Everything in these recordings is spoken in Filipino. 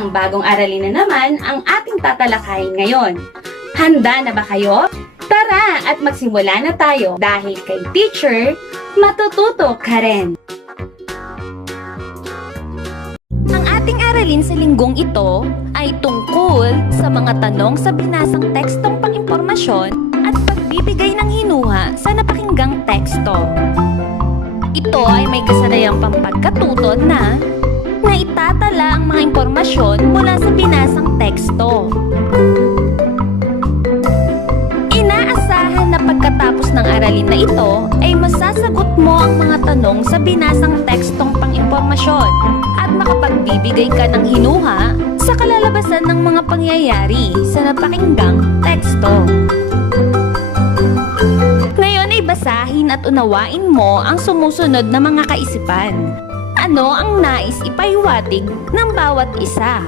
Isang bagong aralin na naman ang ating tatalakayin ngayon. Handa na ba kayo? Tara at magsimula na tayo dahil kay teacher, matututo ka rin. Ang ating aralin sa linggong ito ay tungkol sa mga tanong sa binasang tekstong pang-impormasyon at pagbibigay ng hinuha sa napakinggang teksto. Ito ay may kasanayang pampagkatuto na impormasyon mula sa binasang teksto. Inaasahan na pagkatapos ng aralin na ito ay masasagot mo ang mga tanong sa binasang tekstong pang-impormasyon at makapagbibigay ka ng hinuha sa kalalabasan ng mga pangyayari sa napakinggang teksto. Ngayon ay basahin at unawain mo ang sumusunod na mga kaisipan. Ano ang nais ipaiwatig ng bawat isa?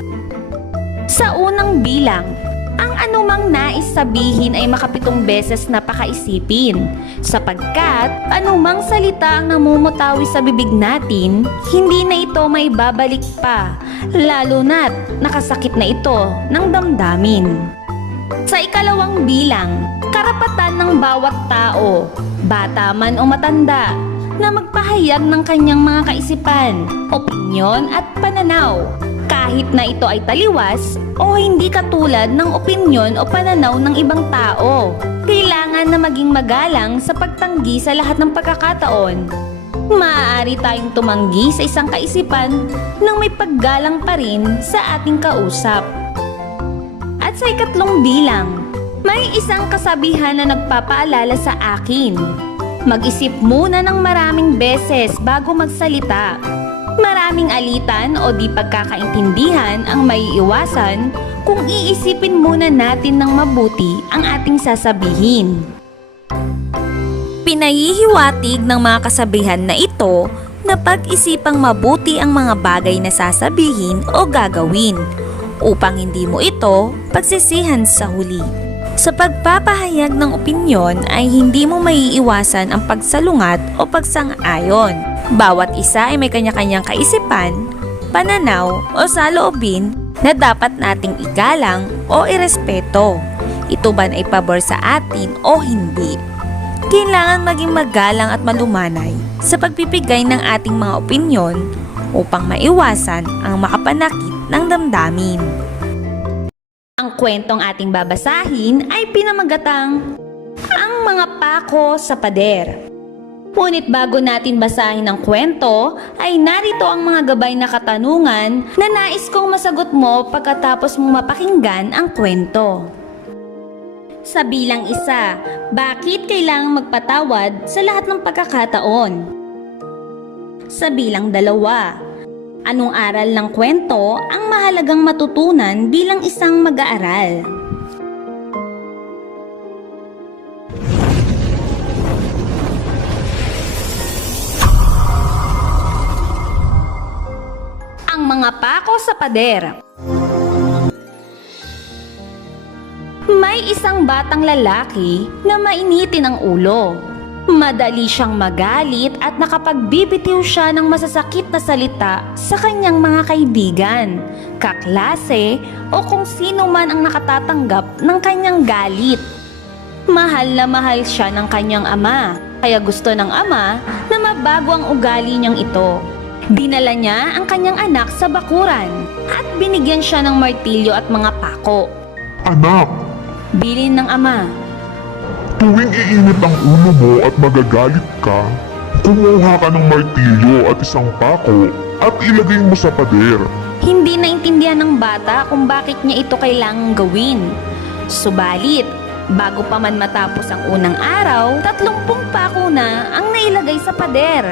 Sa unang bilang, ang anumang nais sabihin ay makapitong beses na pakaisipin sapagkat anumang salita ang namumutawi sa bibig natin, hindi na ito may babalik pa, lalo na't nakasakit na ito ng damdamin. Sa ikalawang bilang, karapatan ng bawat tao, bata man o matanda, na magpahayag ng kanyang mga kaisipan, opinyon at pananaw, kahit na ito ay taliwas o hindi katulad ng opinyon o pananaw ng ibang tao. Kailangan na maging magalang sa pagtanggi sa lahat ng pagkakataon. Maaari tayong tumanggi sa isang kaisipan nang may paggalang pa rin sa ating kausap. At sa ikatlong bilang, may isang kasabihan na nagpapaalala sa akin. Mag-isip muna ng maraming beses bago magsalita. Maraming alitan o di pagkakaintindihan ang may iwasan kung iisipin muna natin ng mabuti ang ating sasabihin. Pinahihiwatig ng mga kasabihan na ito na pag-isipang mabuti ang mga bagay na sasabihin o gagawin upang hindi mo ito pagsisihan sa huli. Sa pagpapahayag ng opinyon ay hindi mo maiiwasan ang pagsalungat o pagsang-ayon. Bawat isa ay may kanya-kanyang kaisipan, pananaw o saloobin na dapat nating igalang o irespeto. Ito ba ay pabor sa atin o hindi? Kailangan maging magalang at malumanay sa pagbibigay ng ating mga opinyon upang maiwasan ang makapanakit ng damdamin. Ang kwentong ating babasahin ay pinamagatang Ang mga pako sa pader. Ngunit bago natin basahin ang kwento, ay narito ang mga gabay na katanungan na nais kong masagot mo pagkatapos mo mapakinggan ang kwento. Sa bilang isa, bakit kailangang magpatawad sa lahat ng pagkakataon? Sa bilang dalawa, anong aral ng kwento ang mahalagang matutunan bilang isang mag-aaral? Ang mga pako sa pader. May isang batang lalaki na mainitin ang ulo. Madali siyang magalit at nakapagbibitiw siya ng masasakit na salita sa kanyang mga kaibigan, kaklase o kung sino man ang nakatatanggap ng kanyang galit. Mahal na mahal siya ng kanyang ama, kaya gusto ng ama na mabago ang ugali niyang ito. Dinala niya ang kanyang anak sa bakuran at binigyan siya ng martilyo at mga pako. Anak, Bilin ng ama. Tuwing iinit ang ulo mo at magagalit ka, kumuha ka ng martilyo at isang pako at ilagay mo sa pader. Hindi naintindihan ng bata kung bakit niya ito kailangang gawin. Subalit, bago pa man matapos ang unang araw, tatlumpung pako na ang nailagay sa pader.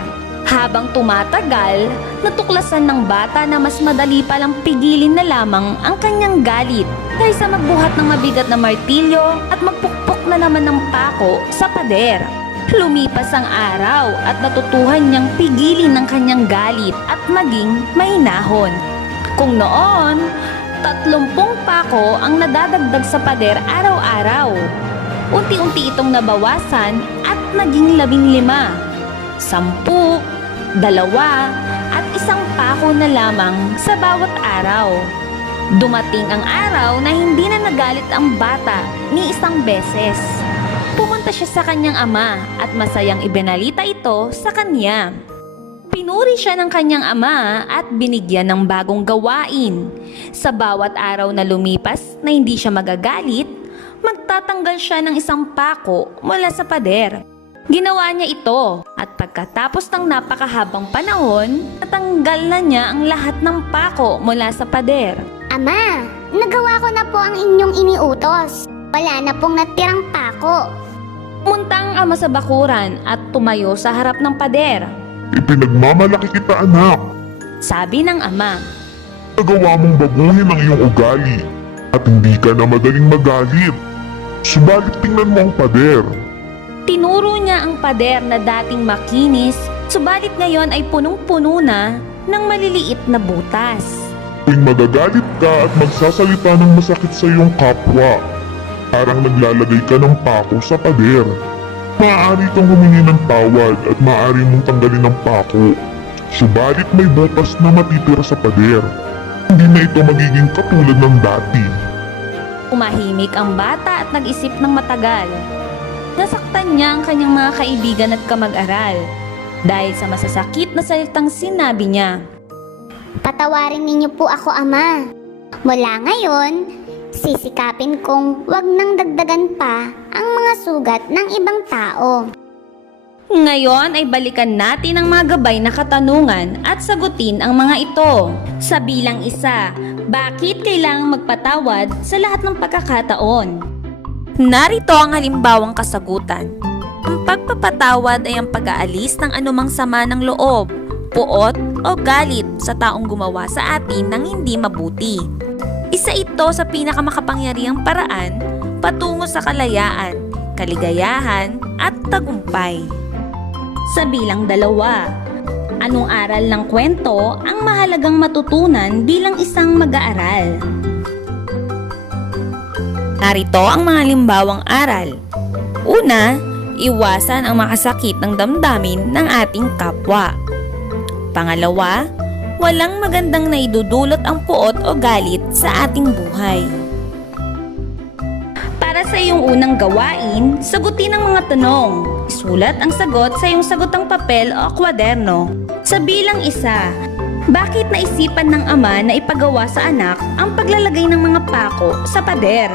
Habang tumatagal, natuklasan ng bata na mas madali palang pigilin na lamang ang kanyang galit kaysa magbuhat ng mabigat na martilyo at magpukpok na naman ng pako sa pader. Lumipas ang araw at natutuhan niyang pigilin ang kanyang galit at maging mahinahon. Kung noon, tatlumpung pako ang nadadagdag sa pader araw-araw. Unti-unti itong nabawasan at naging labing lima. Sampu, dalawa, at isang pako na lamang sa bawat araw. Dumating ang araw na hindi na nagalit ang bata ni isang beses. Pumunta siya sa kanyang ama at masayang ibinalita ito sa kanya. Pinuri siya ng kanyang ama at binigyan ng bagong gawain. Sa bawat araw na lumipas na hindi siya magagalit, magtatanggal siya ng isang pako mula sa pader. Ginawa niya ito at pagkatapos ng napakahabang panahon, natanggal na niya ang lahat ng pako mula sa pader. Ama, nagawa ko na po ang inyong iniutos. Wala na pong natirang pako. Pumunta ang ama sa bakuran at tumayo sa harap ng pader. Ipinagmamalaki kita anak. Sabi ng ama, Nagawa mong baguhin ang iyong ugali at hindi ka na madaling magalit. Subalit tingnan mo ang pader. tinuro niya ang pader na dating makinis, subalit ngayon ay punong-puno na ng maliliit na butas. Tuwing magagalit ka at magsasalita ng masakit sa iyong kapwa, parang naglalagay ka ng pako sa pader. Maaari kang humingi ng tawad at maaari mong tanggalin ang pako. Subalit may butas na matitira sa pader. Hindi na ito magiging katulad ng dati. Umahimik ang bata at nag-isip ng matagal. Nasaktan niya ang kanyang mga kaibigan at kamag-aral dahil sa masasakit na salitang sinabi niya. Patawarin ninyo po ako, Ama. Mula ngayon, sisikapin kong wag nang dagdagan pa ang mga sugat ng ibang tao. Ngayon ay balikan natin ang mga gabay na katanungan at sagutin ang mga ito. Sa bilang isa, bakit kailangang magpatawad sa lahat ng pagkakataon? Narito ang halimbawang kasagutan. Ang pagpapatawad ay ang pag-aalis ng anumang sama ng loob, puot o galit sa taong gumawa sa atin ng hindi mabuti. Isa ito sa pinakamakapangyarihang paraan patungo sa kalayaan, kaligayahan at tagumpay. Sa bilang dalawa, anong aral ng kwento ang mahalagang matutunan bilang isang mag-aaral? Narito ang mga limbawang aral. Una, iwasan ang makasakit ng damdamin ng ating kapwa. Pangalawa, walang magandang naidudulot ang puot o galit sa ating buhay. Para sa iyong unang gawain, sagutin ang mga tanong. Isulat ang sagot sa iyong sagotang papel o kwaderno. Sa bilang isa, bakit naisipan ng ama na ipagawa sa anak ang paglalagay ng mga pako sa pader?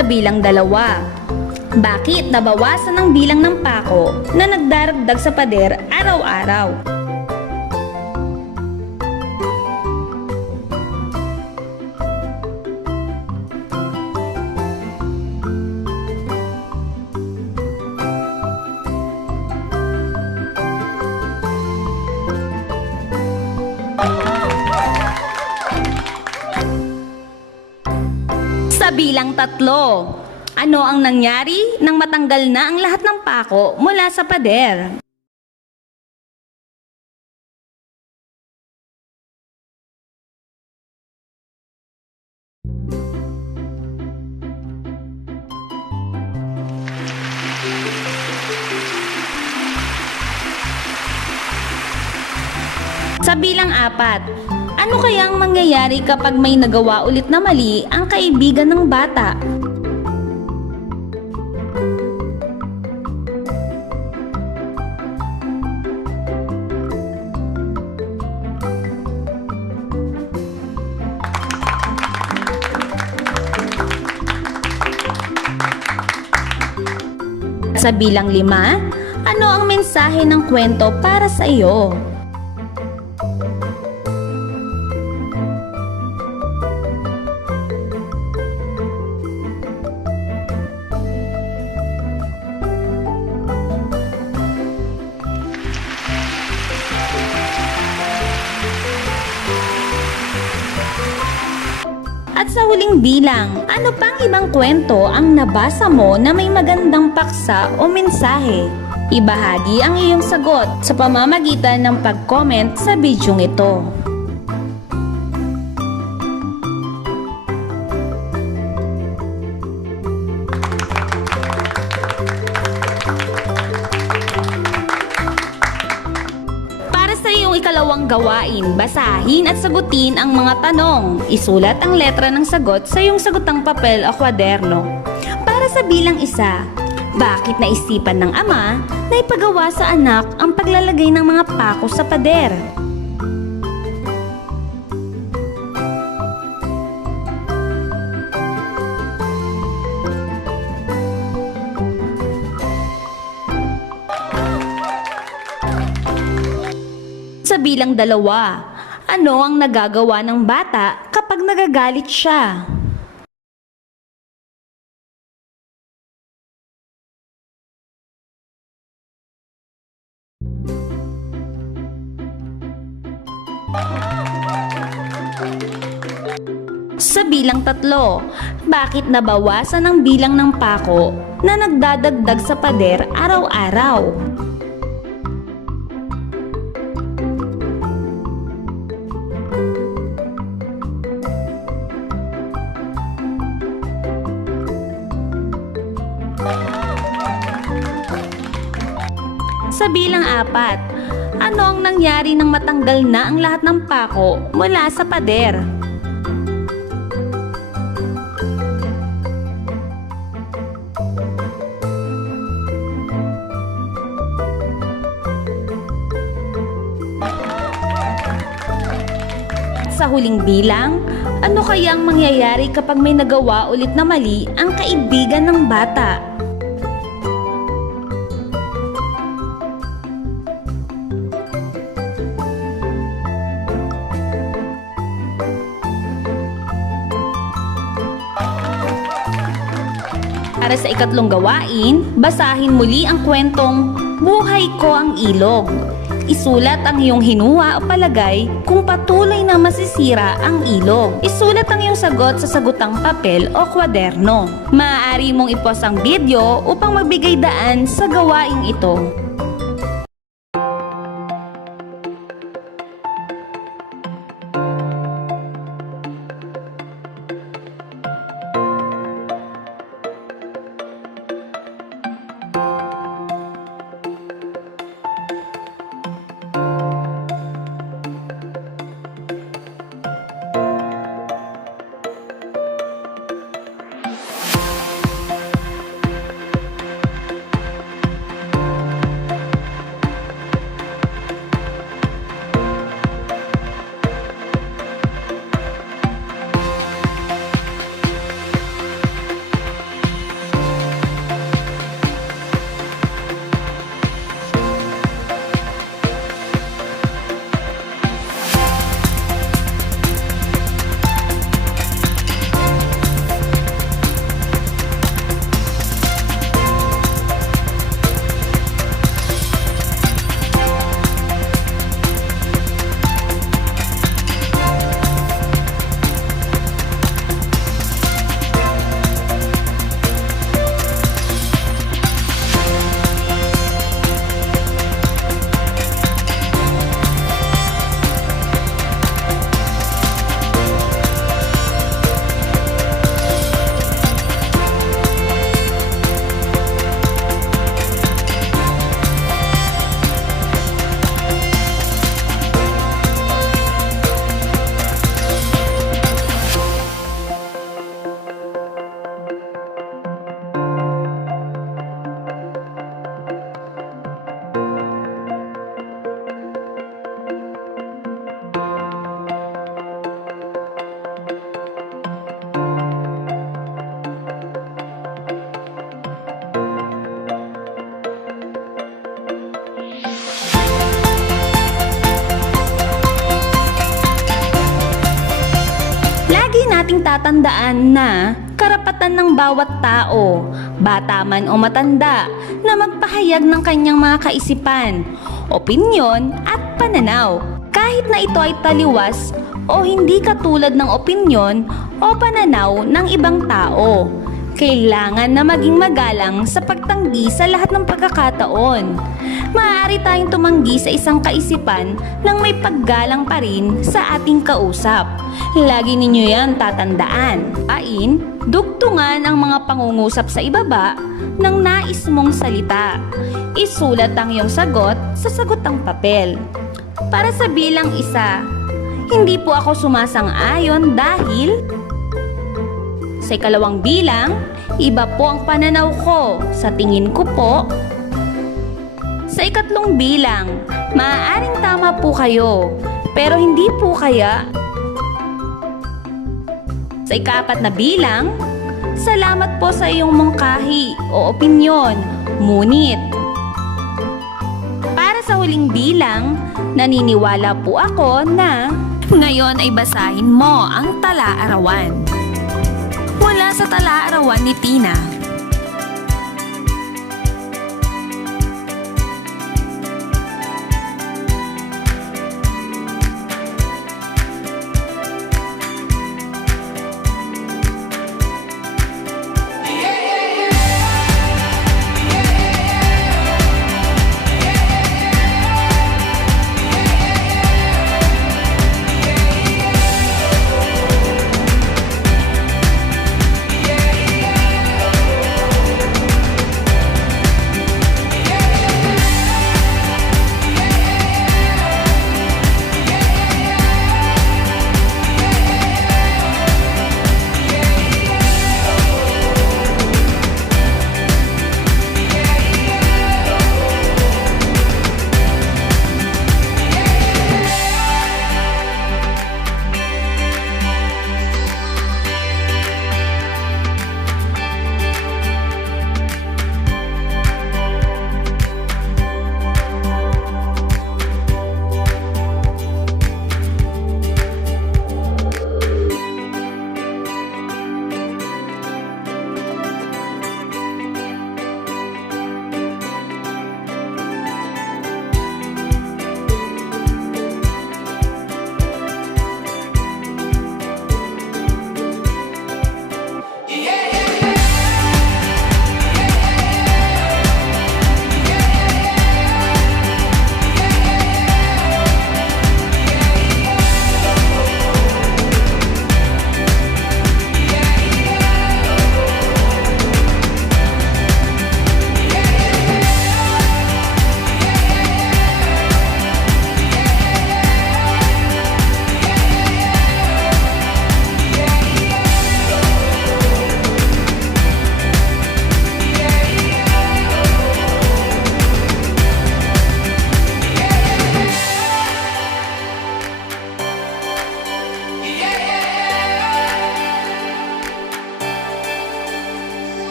Sa bilang dalawa, bakit nabawasan ang bilang ng pako na nagdaragdag sa pader araw-araw? Bilang tatlo, ano ang nangyari nang matanggal na ang lahat ng pako mula sa pader? Sa bilang apat, ano kayang mangyayari kapag may nagawa ulit na mali ang kaibigan ng bata? Sa bilang lima, ano ang mensahe ng kwento para sa iyo? At sa huling bilang, ano pang ibang kwento ang nabasa mo na may magandang paksa o mensahe? Ibahagi ang iyong sagot sa pamamagitan ng pag-comment sa bidyong ito. Basahin at sagutin ang mga tanong. Isulat ang letra ng sagot sa iyong sagutang papel o kwaderno. Para sa bilang isa, bakit naisipan ng ama na ipagawa sa anak ang paglalagay ng mga pako sa pader? Sa bilang dalawa, ano ang nagagawa ng bata kapag nagagalit siya? Sa bilang tatlo, bakit nabawasan ang bilang ng pako na nagdadagdag sa pader araw-araw? Sa bilang apat, ano ang nangyari nang matanggal na ang lahat ng pako mula sa pader? Sa huling bilang, ano kayang mangyayari kapag may nagawa ulit na mali ang kaibigan ng bata? Para sa ikatlong gawain, basahin muli ang kwentong Buhay ko ang ilog. Isulat ang iyong hinuha o palagay kung patuloy na masisira ang ilog. Isulat ang iyong sagot sa sagutang papel o kwaderno. Maaari mong ipos ang video upang magbigay daan sa gawaing ito. Nating tatandaan na karapatan ng bawat tao, bata man o matanda, na magpahayag ng kanyang mga kaisipan, opinyon at pananaw. Kahit na ito ay taliwas o hindi katulad ng opinyon o pananaw ng ibang tao. Kailangan na maging magalang sa pagtanggi sa lahat ng pagkakataon. Maaari tayong tumanggi sa isang kaisipan nang may paggalang pa rin sa ating kausap. Lagi ninyo yan tatandaan. Ain, dugtungan ang mga pangungusap sa ibaba ng nais mong salita. Isulat ang iyong sagot sa sagotang papel. Para sa bilang isa, hindi po ako sumasang-ayon dahil sa ikalawang bilang, iba po ang pananaw ko. Sa tingin ko po, sa ikatlong bilang, maaaring tama po kayo, pero hindi po kaya. Sa ikaapat na bilang, salamat po sa iyong mungkahi o opinyon, ngunit. Para sa huling bilang, naniniwala po ako na ngayon ay basahin mo ang tala-arawan. Mula sa tala-arawan ni Tina.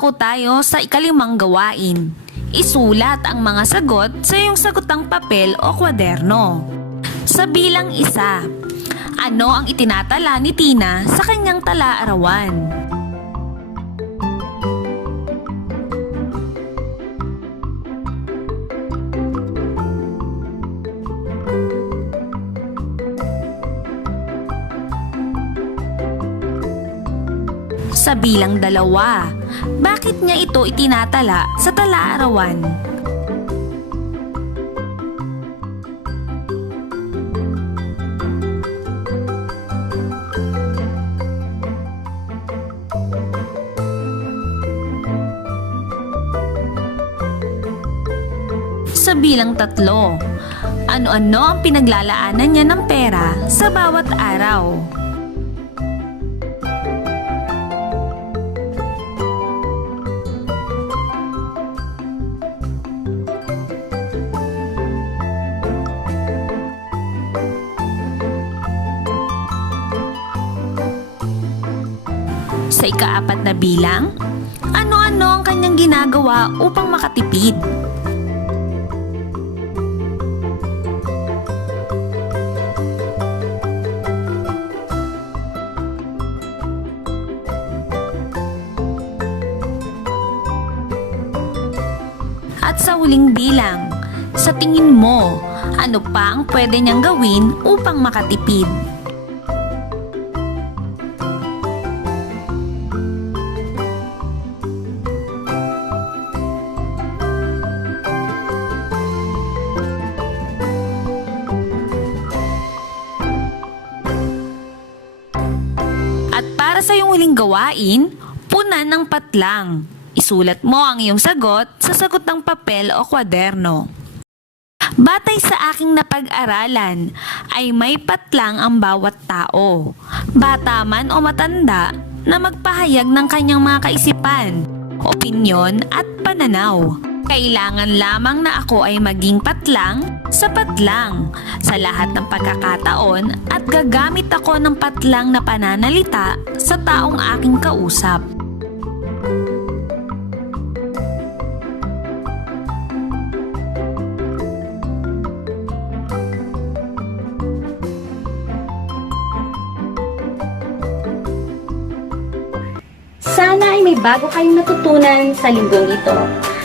Dumako tayo sa ikalimang gawain. Isulat ang mga sagot sa iyong sagotang papel o kwaderno. Sa bilang isa, ano ang itinatala ni Tina sa kanyang tala-arawan? Sa bilang dalawa, bakit niya ito itinatala sa tala-arawan? Sa bilang tatlo, ano-ano ang pinaglalaanan niya ng pera sa bawat araw? Sa ikaapat na bilang, ano-ano ang kanyang ginagawa upang makatipid? At sa huling bilang, sa tingin mo, ano pa ang pwede niyang gawin upang makatipid? Gawain, punan ng patlang. Isulat mo ang iyong sagot sa sagot ng papel o kwaderno. Batay sa aking napag-aralan, ay may patlang ang bawat tao, bata man o matanda, na magpahayag ng kanyang mga kaisipan, opinyon at pananaw. Kailangan lamang na ako ay maging patlang sa patlang sa lahat ng pagkakataon at gagamit ako ng patlang na pananalita sa taong aking kausap. Sana ay may bago kayong natutunan sa linggong ito.